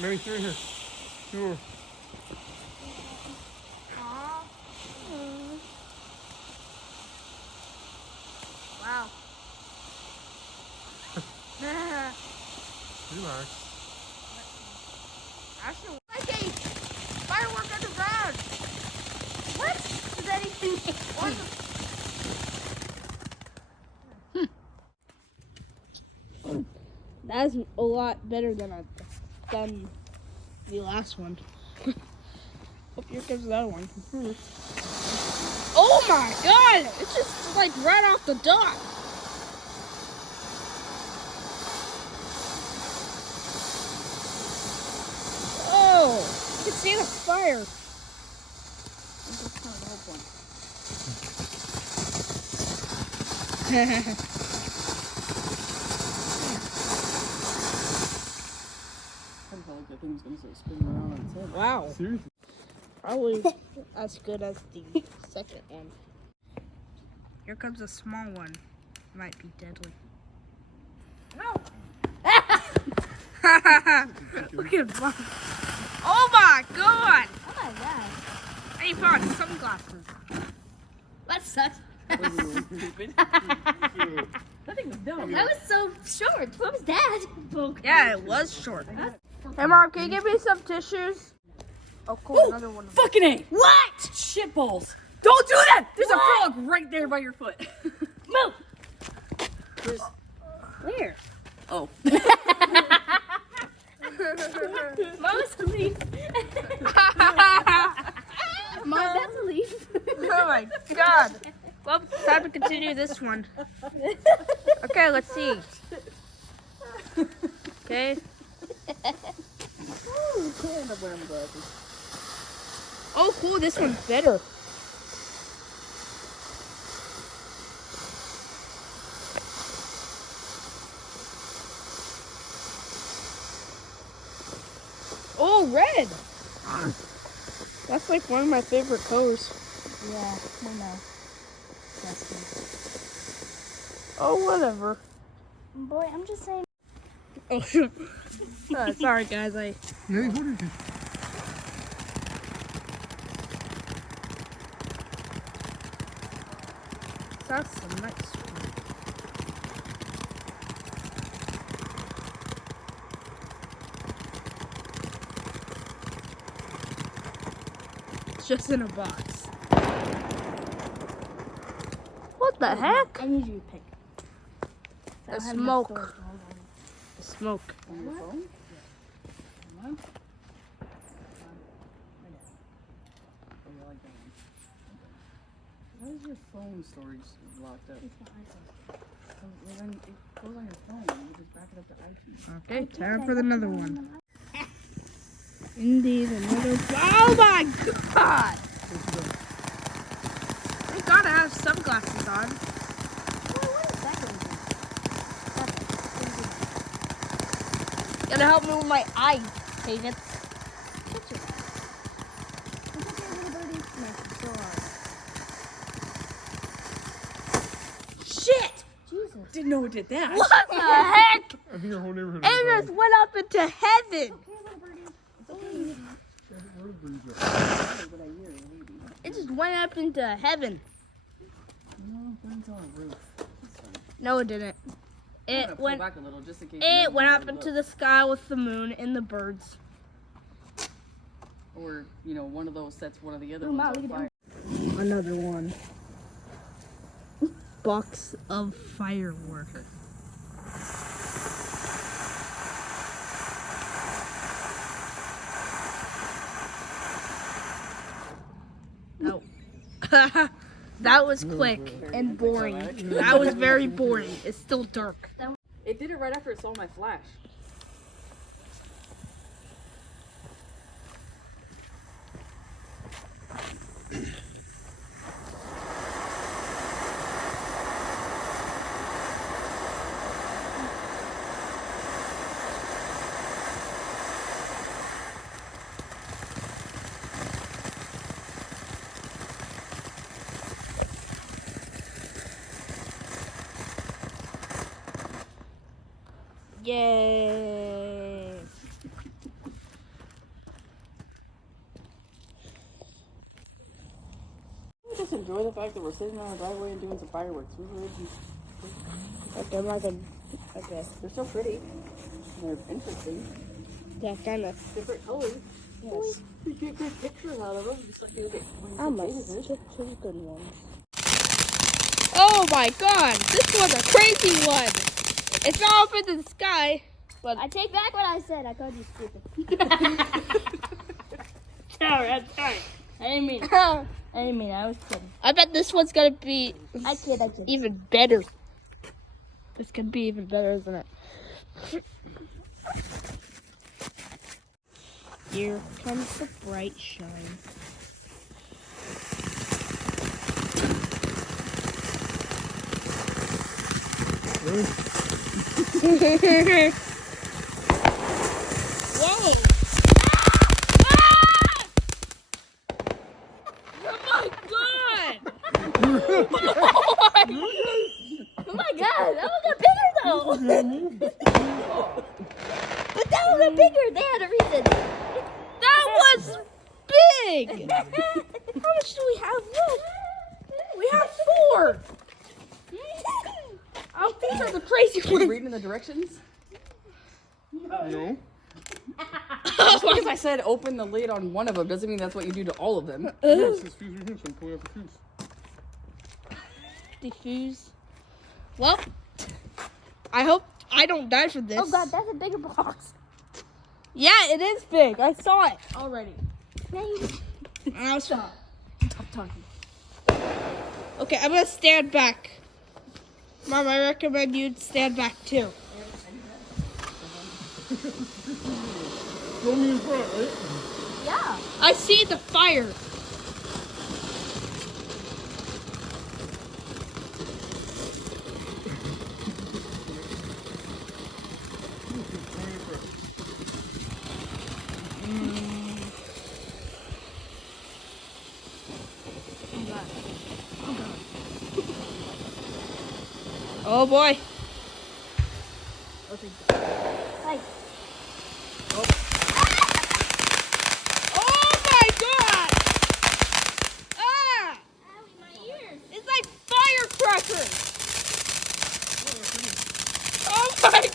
Mary, through here. Sure. Wow. Relax. Actually, like a firework underground. What does that even mean? That's a lot better than the last one. Oh, here comes another one. Oh my god! It's just like right off the dot. Oh, you can see the fire. Wow. Seriously? Probably as good as the second one. Here comes a small one. Might be deadly. No! Look at Mom. Oh my god! Oh my god. I found sunglasses. That sucks. Stupid. That thing was dumb. That was so short. What was that? Yeah, it was short. Hey Mom, can you give me some tissues? Oh cool, Ooh, another one. Fucking A. What? Shitballs. Don't do that! There's a frog right there by your foot. Move. There's... Where? Oh. Mama's a leaf. Mom, that's a leaf. Oh my god. Well, time to continue this one. Okay, let's see. Okay. Oh, cool. This one's better. Oh, red. That's like one of my favorite colors. Yeah, I know. That's good. Oh, whatever. Boy, I'm just saying. Oh, sorry, guys. Mary, what is it? That's a nice one. It's just in a box. What the heck? I need you to pick. The smoke. The smoke. On your phone? Come on. Why is your phone storage locked up? Well, then it goes on your phone and you just back it up to iTunes. Okay, time for another one. Indeed, another. Oh my god! Thank God I have sunglasses on. Gotta help me with my eyes, David. Shit! Jesus. Didn't know it did that. What the heck? I think our whole neighborhood It just went up into heaven. It just went up into heaven. No, mine's on a roof. No, it didn't. I'm It gonna pull went. back a little just in case. It went up into the sky with the moon and the birds. Or, you know, one of those sets one of the other Ooh, ones Mom, on look fire. at Another one. Box of fireworks. No. That was quick and boring. That was very boring. It's still dark. It did it right after it saw my flash. Yay. just enjoy the fact that we're sitting on the driveway and doing some fireworks. Okay, like a. Okay. They're so pretty. They're interesting. Yeah, kind of. Different colors. Yes. You get good pictures out of them. Just like you get when I'm you a get phases. two good ones. Oh my god, this was a crazy one. It's not up in the sky, but I take back what I said. I called you stupid. sorry, I'm sorry. I didn't mean it. I I didn't mean it. I was kidding. bet this one's gonna be I kid. even better. This can be even better, isn't it? Here comes the bright shine. Really? Whoa! Oh my god! Oh my god, that one got bigger though. But that one got bigger. They had a reason. That was big! How much do we have left? We have 4! Oh, these are the crazy Are you ones. reading the directions? No. Just because I said open the lid on one of them doesn't mean that's what you do to all of them. No, it says fuse right here, so I'm pulling out the fuse. Diffuse. Well, I hope I don't die for this. Oh god, that's a bigger box. Yeah, it is big. I saw it already. Now stop. Stop talking. Okay, I'm gonna stand back. Mom, I recommend you stand back too. Throw me in front, right? Yeah. I see the fire. Throw me in front. Oh boy. Like, Oh my god! Ah! owie, my ears. It's like firecrackers! Oh my god!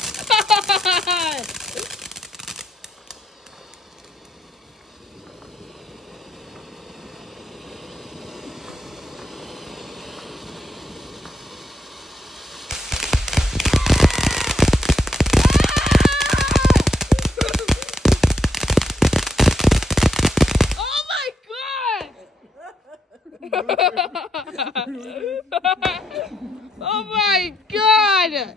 Oh my god! Oh my god!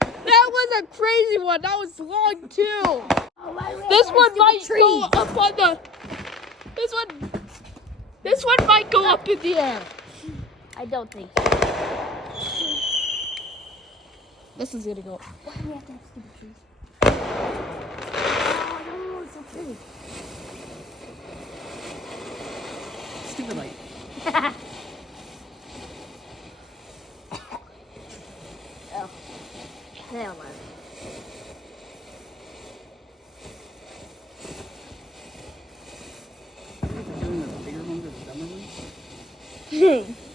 That was a crazy one. That was long too. Oh, my leg. This That one stupid might tree. go up on the. This one might go up in the air. I don't think so. This is gonna go. Why do we have to have stupid trees? Oh, no, it's so pretty. Stupid light. Oh. Hell no. Doing the bigger ones or the dumber ones?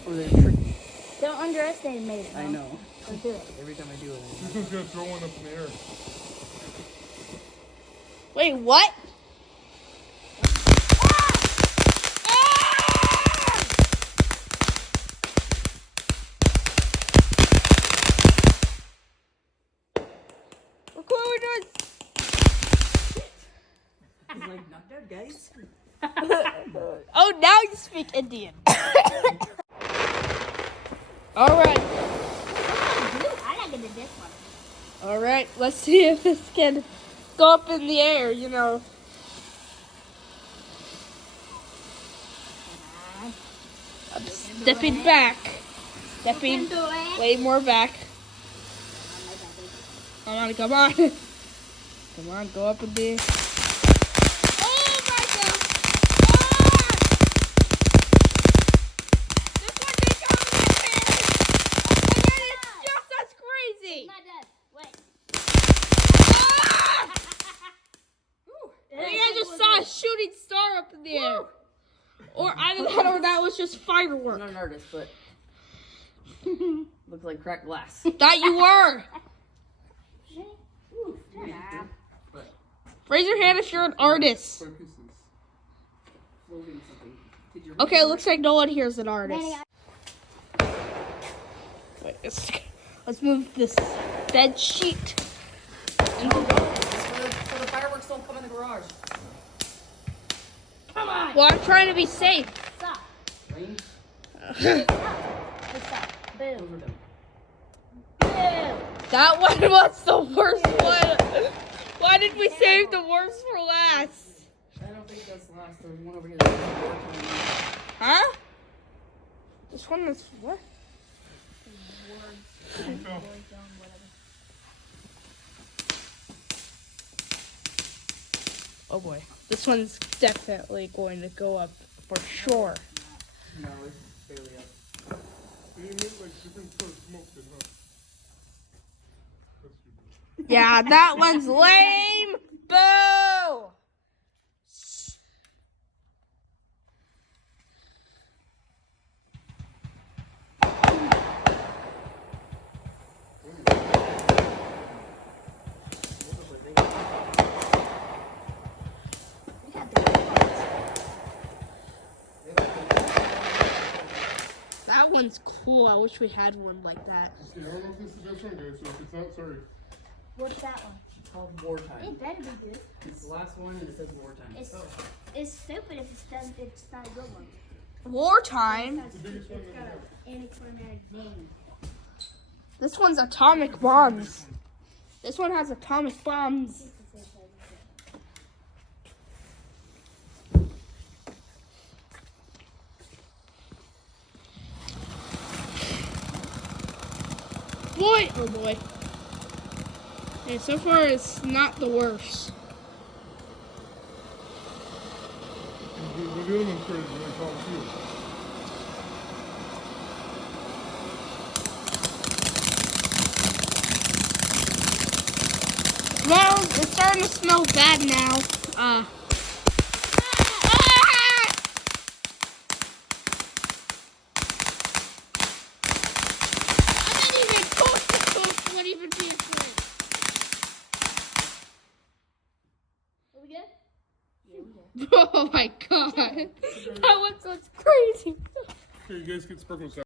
Or they're tricky. Don't underestimate it. I Mom. know. Don't do it. Every time I do it, This one's gonna throw one up in the air. Wait, what? Look what we're doing. I'm like, not dead, guys. Oh, now you speak Indian. All right. I like it in this one. All right. Let's see if this can go up in the air. You know. I'm stepping back. Stepping Do it. way more back. Come on, come on. Come on, go up in the. Oh my god! Ah! This one didn't go in the air. Again, it's just as crazy. Not dead. Wait. Ah! I think I just saw a shooting star up in the air. Or either that or that was just I'm firework. not an artist, but looks like cracked glass. That you were. But Raise your hand if you're an artist. 5 pieces. floating something. Did you Okay, it looks like no one here is an artist. Wait, let's move this bed sheet. So the fireworks don't come in the garage. Come on! Well, I'm trying to be safe. Stop. Rain? Stop. Those Boom. are them. Boom. That one was the worst one. Why did we save the worst for last? I don't think that's the last. There's one over here. Huh? This one is what? Oh boy. This one's definitely going to go up for sure. No, it's barely up. They make like different sort of smoke then, huh? That's stupid. Yeah, that one's lame. Boo! We have the good ones. That one's cool. I wish we had one like that. Okay, I don't know if this is the best one, guys, so if it's not, sorry. What's that one? It's called wartime. It better be good. It's the last one and it says wartime. It's stupid if it's not a good one. Wartime. It's the biggest one that we have. Anticlimactic game. This one's atomic bombs. This one has atomic bombs. Boy, oh boy. Okay, so far it's not the worst. The other one's pretty really tall too. Well, it's starting to smell bad now. Ah! I'm not even close to cook. What even be afraid? Are we good? Oh my god. That one sounds crazy. Okay, you guys get sprinkles.